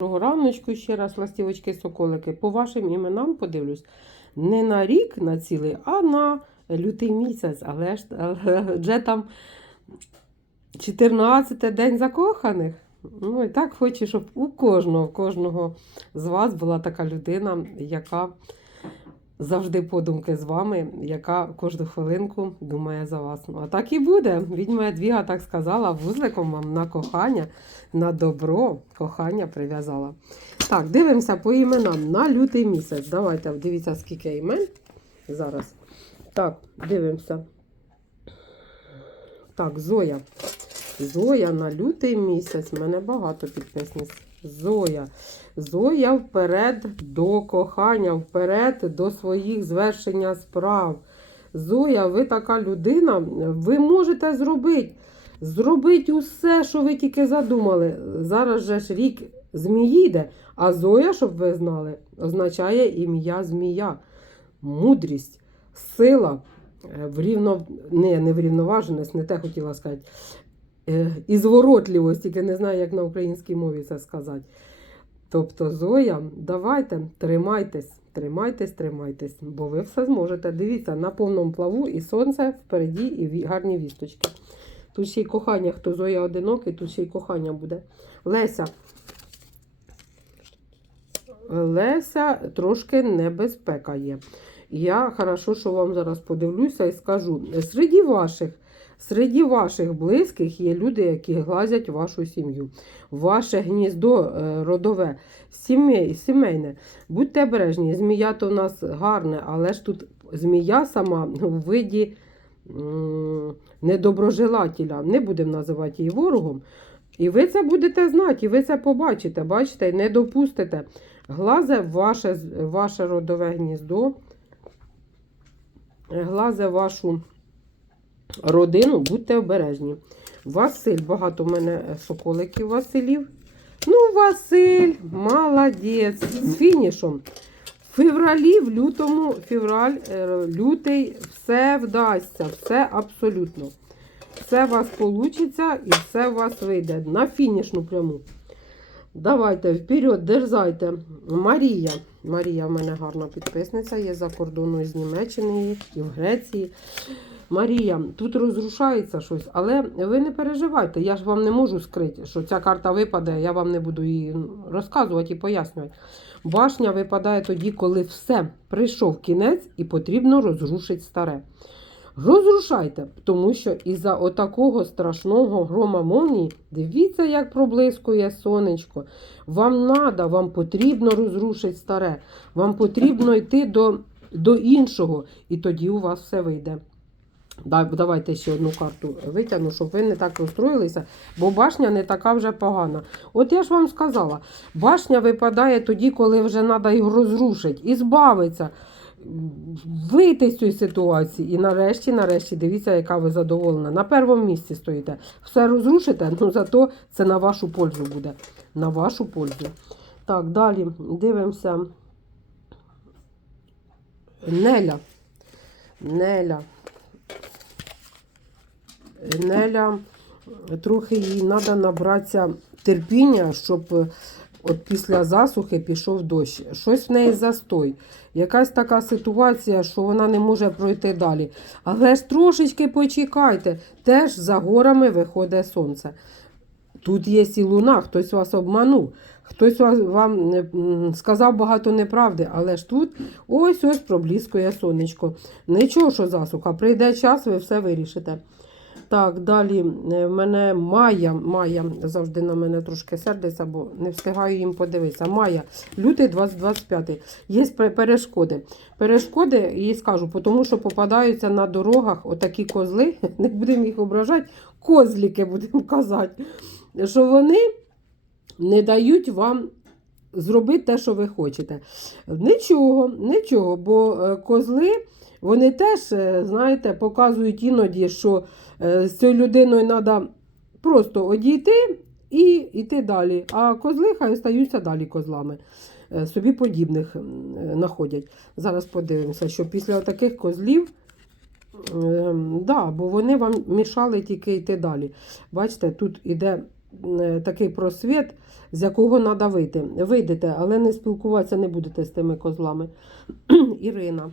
Доброго раночку ще раз, ластівочки соколики. По вашим іменам подивлюсь. Не на рік на цілий, а на лютий місяць. Але ж вже там 14 день закоханих. Ну і так хочу, щоб у кожного, у кожного з вас була така людина, яка завжди подумки з вами, яка кожну хвилинку думає за вас. Ну, а так і буде. Відьма Ядвіга так сказала, вузликом вам на кохання, на добро кохання прив'язала. Так, дивимося по іменам на лютий місяць. Давайте дивіться, скільки імен зараз. Так, дивимося. Так, Зоя. Зоя на лютий місяць. У мене багато підписниць. Зоя. Зоя вперед до кохання, вперед до своїх звершення справ. Зоя, ви така людина, ви можете зробити. Зробити усе, що ви тільки задумали. Зараз же ж рік змії йде, а Зоя, щоб ви знали, означає ім'я змія, мудрість, сила, е, врівно... не, не врівноваженість, не те хотіла сказати. Е, І зворотливість, тільки не знаю, як на українській мові це сказати. Тобто, Зоя, давайте, тримайтесь, тримайтесь, тримайтесь, бо ви все зможете. Дивіться, на повному плаву і сонце впереді, і гарні вісточки. Тут ще й кохання, хто Зоя одинокий, тут ще й кохання буде. Леся. Леся трошки небезпека є. Я хорошо, що вам зараз подивлюся і скажу: серед ваших, серед ваших близьких є люди, які глазять вашу сім'ю. Ваше гніздо е, родове, сімейне. Будьте обережні, змія то в нас гарне, але ж тут змія сама в виді недоброжелателя. Не будемо називати її ворогом. І ви це будете знати, і ви це побачите, бачите, і не допустите. Глазе ваше, ваше родове гніздо, глазе вашу родину, будьте обережні. Василь, багато в мене е, соколиків Василів. Ну, Василь, молодець, з фінішом. В февралі, в лютому, февраль, е, лютий, все вдасться, все абсолютно. Все у вас вийде і все у вас вийде на фінішну пряму. Давайте вперед, дерзайте. Марія. Марія в мене гарна підписниця, є за кордону з Німеччини і в Греції. Марія, тут розрушається щось, але ви не переживайте, я ж вам не можу скрити, що ця карта випаде, я вам не буду її розказувати і пояснювати. Башня випадає тоді, коли все прийшов кінець і потрібно розрушити старе. Розрушайте, тому що із-за отакого страшного грома молнії, дивіться, як проблискує сонечко. Вам надо, вам потрібно розрушити старе, вам потрібно йти до, до іншого, і тоді у вас все вийде. Да- Давайте ще одну карту витягну, щоб ви не так розстроїлися, бо башня не така вже погана. От я ж вам сказала, башня випадає тоді, коли вже треба його розрушити і збавитися, вийти з цієї ситуації. І нарешті, нарешті, дивіться, яка ви задоволена. На першому місці стоїте. Все розрушите, ну зато це на вашу пользу буде. На вашу пользу. Так, далі дивимося. Неля. Неля. Неля, трохи їй треба набратися терпіння, щоб е, от після засухи пішов дощ. Щось в неї застой. Якась така ситуація, що вона не може пройти далі. Але ж трошечки почекайте, теж за горами виходить сонце. Тут є і луна, хтось вас обманув, хтось вам сказав багато неправди, але ж тут ось ось пробліскує сонечко. Нічого, що засуха, прийде час, ви все вирішите. Так, далі е, в мене Майя. Майя завжди на мене трошки сердиться, бо не встигаю їм подивитися. Майя, лютий 2025. Є перешкоди. Перешкоди, їй скажу, тому що попадаються на дорогах отакі козли, не будемо їх ображати, козліки будемо казати, що вони не дають вам зробити те, що ви хочете. Нічого, нічого, бо е, козли. Вони теж, е, знаєте, показують іноді, що е, з цією людиною треба просто одійти і йти далі. А козли хай стаються далі козлами. Собі подібних знаходять. Зараз подивимося, що після таких козлів, е, да, бо вони вам мішали тільки йти далі. Бачите, тут іде такий просвіт, з якого треба вийти. Вийдете, але не спілкуватися не будете з тими козлами. Ірина.